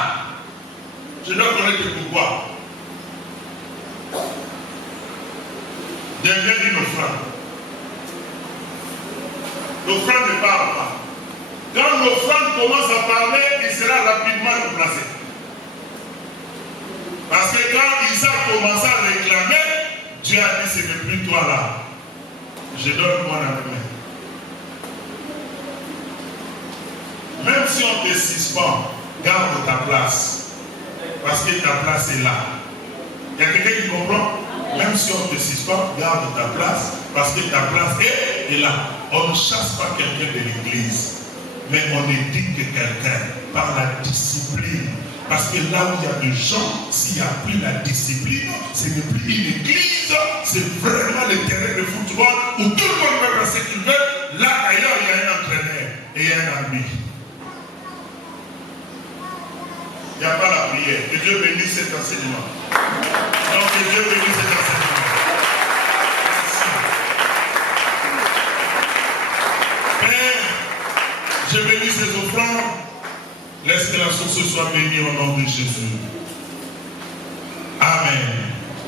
Je dois connaître pourquoi. Deviens une offrande. L'offrande ne parle pas. Quand l'offrande commence à parler, il sera rapidement remplacé. Parce que quand Isaac commence à réclamer, Dieu a dit, ce n'est plus toi là. Je donne moi la main. Même si on te suspend, garde ta place. Parce que ta place est là. Il y a quelqu'un qui comprend? Même si on te suspend, garde ta place. Parce que ta place est là. On ne chasse pas quelqu'un de l'église. Mais on éduque quelqu'un par la discipline. Parce que là où il y a des gens, s'il n'y a plus la discipline, ce n'est plus une église, c'est vraiment le terrain de football où tout le monde peut faire ce qu'il veut. Là, ailleurs, il y a un entraîneur et il y a un arbitre. Il n'y a pas la prière. Que Dieu bénisse cet enseignement. Donc, que Dieu bénisse cet enseignement. Je bénis ces offrandes. Laisse que la source soit bénie au nom de Jésus. Amen.